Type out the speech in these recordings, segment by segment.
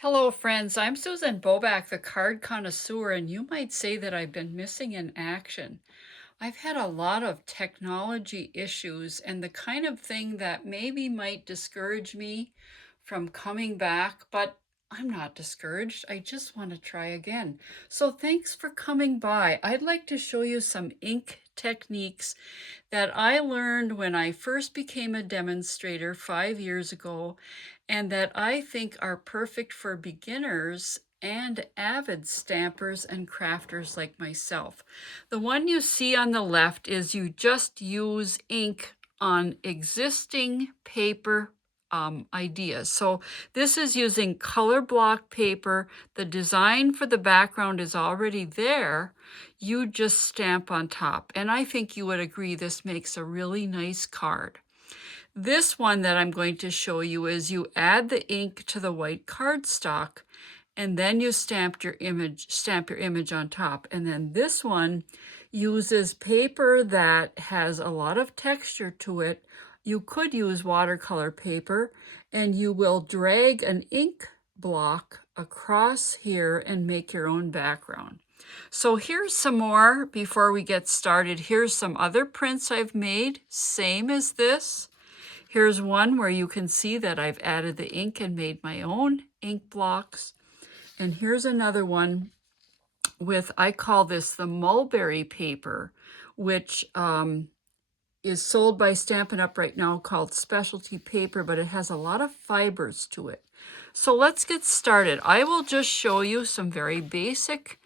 Hello, friends. I'm Susan Boback, the card connoisseur, and you might say that I've been missing in action. I've had a lot of technology issues, and the kind of thing that maybe might discourage me from coming back, but I'm not discouraged. I just want to try again. So thanks for coming by. I'd like to show you some ink techniques that I learned when I first became a demonstrator 5 years ago, and that I think are perfect for beginners and avid stampers and crafters like myself. The one you see on the left is you just use ink on existing paper ideas. So this is using color block paper. The design for the background is already there. You just stamp on top. And I think you would agree this makes a really nice card. This one that I'm going to show you is you add the ink to the white cardstock and then you stamp your image on top. And then this one uses paper that has a lot of texture to it. You could use watercolor paper, and you will drag an ink block across here and make your own background. So here's some more before we get started. Here's some other prints I've made, same as this. Here's one where you can see that I've added the ink and made my own ink blocks. And here's another one with, I call this the mulberry paper, which is sold by Stampin' Up! Right now, called specialty paper, but it has a lot of fibers to it. So let's get started. I will just show you some very basic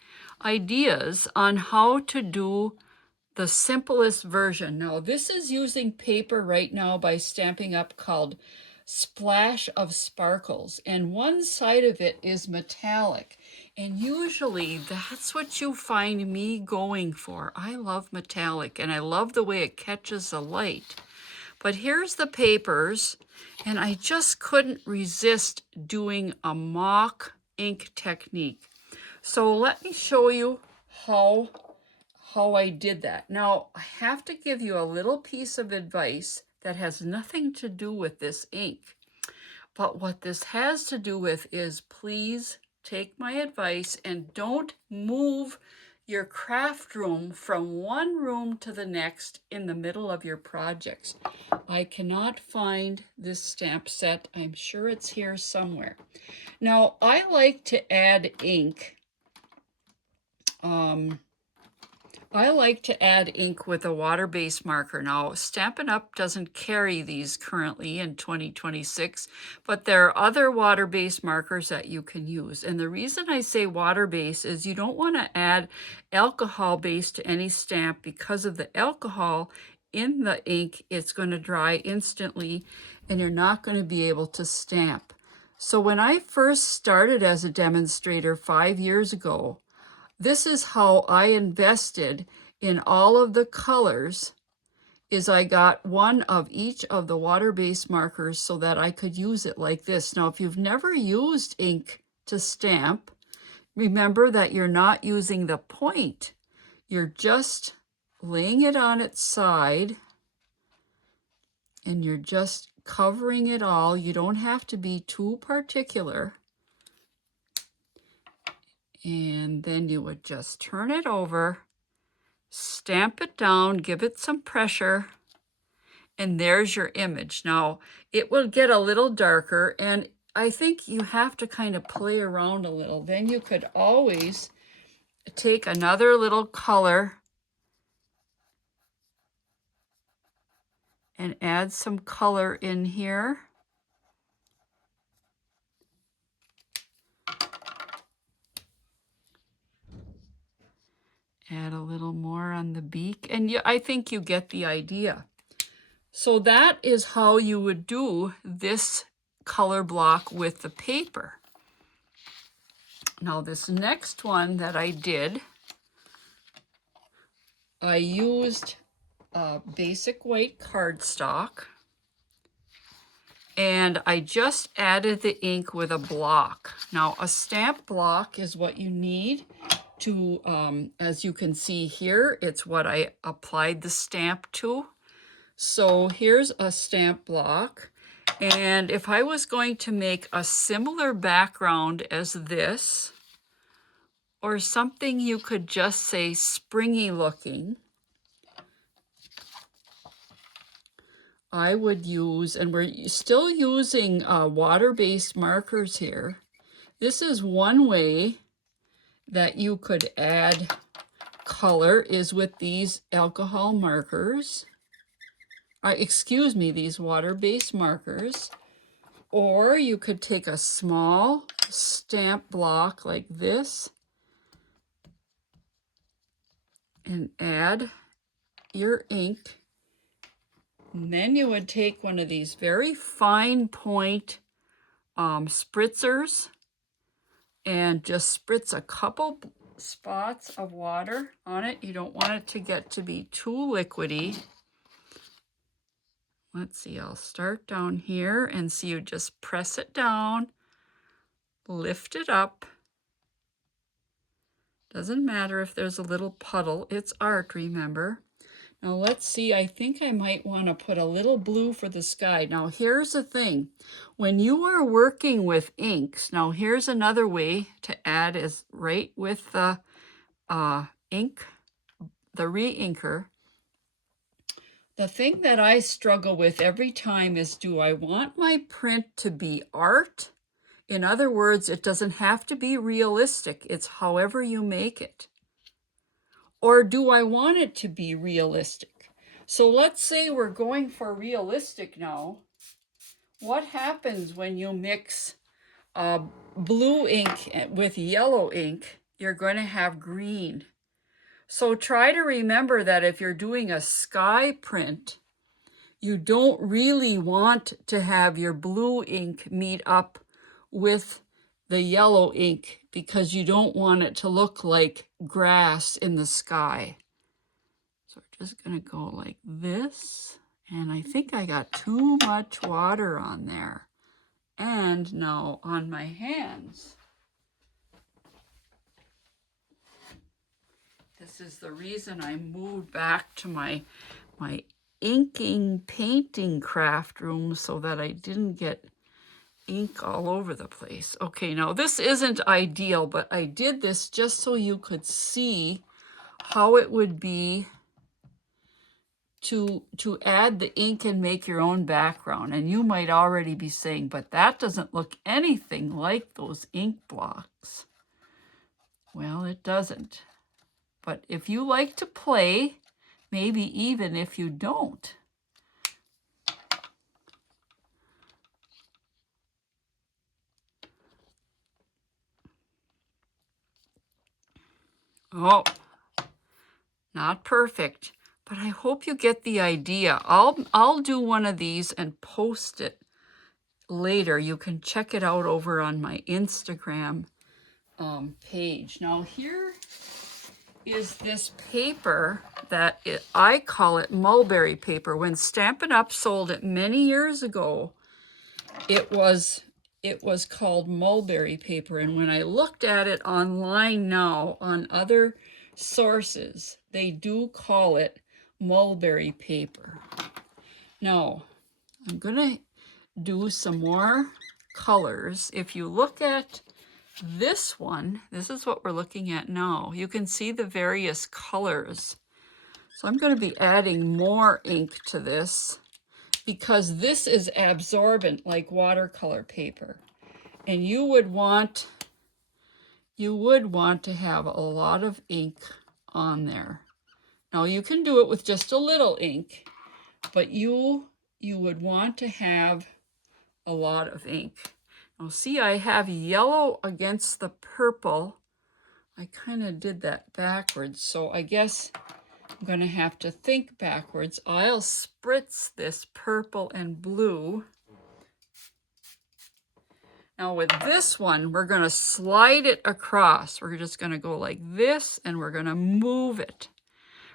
ideas on how to do the simplest version. Now, this is using paper right now by Stampin' Up! Called Splash of Sparkles, and one side of it is metallic, and usually that's what you find me going for. I love metallic, and I love the way it catches the light. But here's the papers, and I just couldn't resist doing a mock ink technique. So let me show you how I did that. Now, I have to give you a little piece of advice that has nothing to do with this ink. But what this has to do with is, please take my advice and don't move your craft room from one room to the next in the middle of your projects. I cannot find this stamp set. I'm sure it's here somewhere. Now, I like to add ink. I like to add ink with a water-based marker. Now, Stampin' Up! Doesn't carry these currently in 2026, but there are other water-based markers that you can use. And the reason I say water-based is you don't want to add alcohol-based to any stamp, because of the alcohol in the ink. It's going to dry instantly, and you're not going to be able to stamp. So when I first started as a demonstrator 5 years ago, this is how I invested in all of the colors, is I got one of each of the water-based markers so that I could use it like this. Now, if you've never used ink to stamp, remember that you're not using the point. You're just laying it on its side, and you're just covering it all. You don't have to be too particular. And then you would just turn it over, stamp it down, give it some pressure, and there's your image. Now, it will get a little darker, and I think you have to kind of play around a little. Then you could always take another little color and add some color in here. Add a little more on the beak, and I think you get the idea. So that is how you would do this color block with the paper. Now, this next one that I did, I used basic white cardstock, and I just added the ink with a block. Now, a stamp block is what you need to, as you can see here, it's what I applied the stamp to. So here's a stamp block, And if I was going to make a similar background as this, or something you could just say springy looking, I would use, and we're still using water-based markers here. This is one way that you could add color, is with these alcohol markers. Excuse me, these water-based markers. Or you could take a small stamp block like this and add your ink. And then you would take one of these very fine point spritzers and just spritz a couple spots of water on it. You don't want it to get to be too liquidy. Let's see, I'll start down here and see, you just press it down, lift it up. Doesn't matter if there's a little puddle, it's art, remember. Now let's see, I think I might want to put a little blue for the sky. Now here's the thing, when you are working with inks, now here's another way to add, is right with the ink, the re-inker. The thing that I struggle with every time is, do I want my print to be art? In other words, it doesn't have to be realistic. It's however you make it. Or do I want it to be realistic? So let's say we're going for realistic now. What happens when you mix blue ink with yellow ink? You're going to have green. So try to remember that if you're doing a sky print, you don't really want to have your blue ink meet up with the yellow ink, because you don't want it to look like grass in the sky. So we're just going to go like this. And I think I got too much water on there. And now on my hands. This is the reason I moved back to my inking, painting craft room, so that I didn't get ink all over the place. Okay, now this isn't ideal, but I did this just so you could see how it would be to add the ink and make your own background. And you might already be saying, but that doesn't look anything like those ink blocks. Well, it doesn't. But if you like to play, maybe even if you don't, oh, not perfect, but I hope you get the idea. I'll do one of these and post it later. You can check it out over on my Instagram page. Now here is this paper that I call it mulberry paper. When Stampin' Up! Sold it many years ago, it was called mulberry paper. And when I looked at it online now on other sources, they do call it mulberry paper. Now, I'm gonna do some more colors. If you look at this one, this is what we're looking at now. You can see the various colors. So I'm going to be adding more ink to this, because this is absorbent like watercolor paper. And you would want to have a lot of ink on there. Now you can do it with just a little ink, but you would want to have a lot of ink. Now see, I have yellow against the purple. I kind of did that backwards, so I guess I'm going to have to think backwards. I'll spritz this purple and blue. Now with this one, we're going to slide it across. We're just going to go like this, and we're going to move it.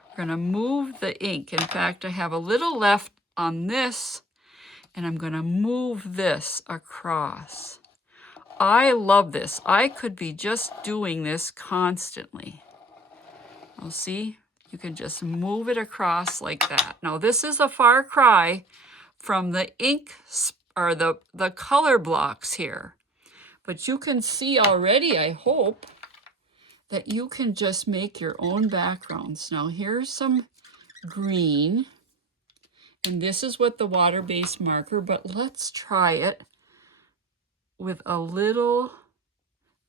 We're going to move the ink. In fact, I have a little left on this, and I'm going to move this across. I love this. I could be just doing this constantly. I'll see, you can just move it across like that. Now this is a far cry from the ink are the color blocks here. But you can see already, I hope, that you can just make your own backgrounds. Now here's some green, and this is with the water-based marker, but let's try it with a little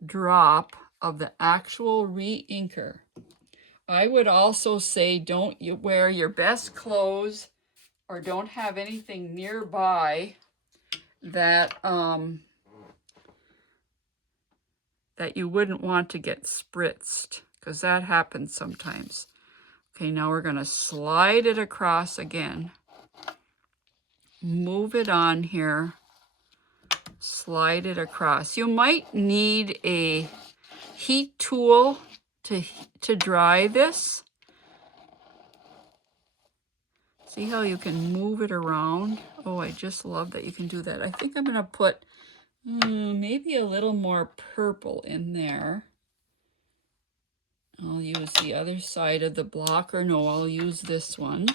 drop of the actual re-inker. I would also say don't you wear your best clothes or don't have anything nearby that that you wouldn't want to get spritzed, because that happens sometimes. Okay, now we're going to slide it across again. Move it on here. Slide it across. You might need a heat tool to dry this. See how you can move it around? Oh, I just love that you can do that. I think I'm going to put maybe a little more purple in there. I'll use the other side of the block, or no, I'll use this one.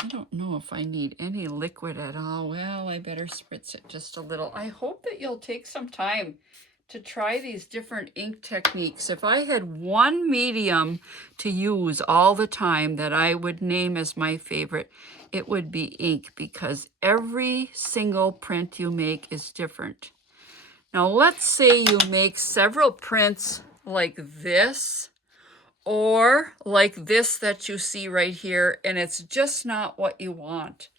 I don't know if I need any liquid at all. Well, I better spritz it just a little. I hope that you'll take some time to try these different ink techniques. If I had one medium to use all the time that I would name as my favorite, it would be ink, because every single print you make is different. Now, let's say you make several prints like this, or like this that you see right here, and it's just not what you want.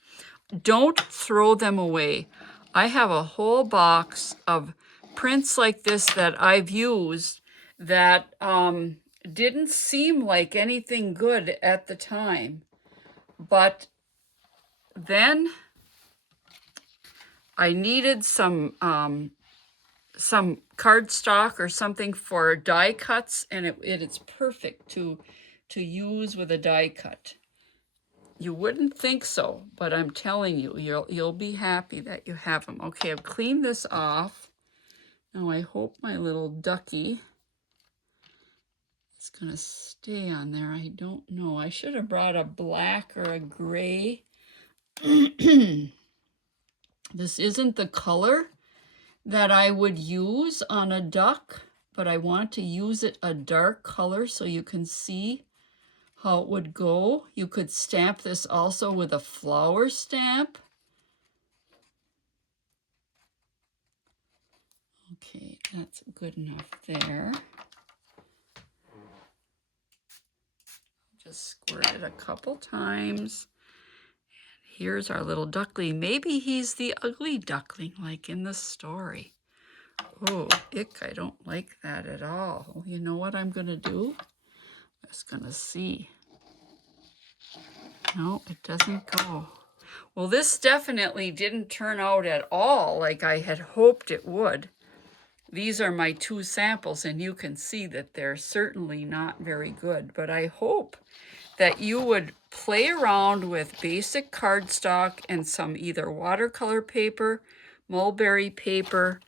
Don't throw them away. I have a whole box of prints like this that I've used that didn't seem like anything good at the time, but then I needed some cardstock or something for die cuts, and it's perfect to use with a die cut. You wouldn't think so, but I'm telling you, you'll be happy that you have them. Okay, I've cleaned this off. Now I hope my little ducky is gonna stay on there. I don't know. I should have brought a black or a gray. This isn't the color that I would use on a duck, but I want to use it a dark color so you can see how it would go. You could stamp this also with a flower stamp. Okay, that's good enough there. Just squirt it a couple times. Here's our little duckling. Maybe he's the ugly duckling like in the story. Oh, ick, I don't like that at all. Well, you know what I'm going to do? I'm just going to see. No, it doesn't go. Well, this definitely didn't turn out at all like I had hoped it would. These are my two samples, and you can see that they're certainly not very good, but I hope that you would play around with basic cardstock and some either watercolor paper, mulberry paper,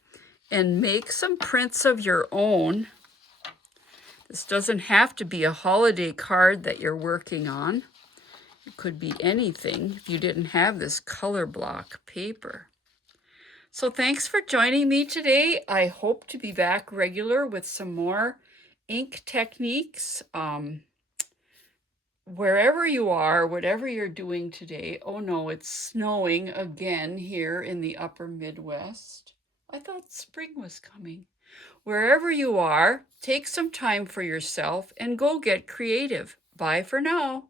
and make some prints of your own. This doesn't have to be a holiday card that you're working on. It could be anything if you didn't have this color block paper. So thanks for joining me today. I hope to be back regular with some more ink techniques. Wherever you are, whatever you're doing today. Oh no, it's snowing again here in the upper Midwest. I thought spring was coming. Wherever you are, take some time for yourself and go get creative. Bye for now.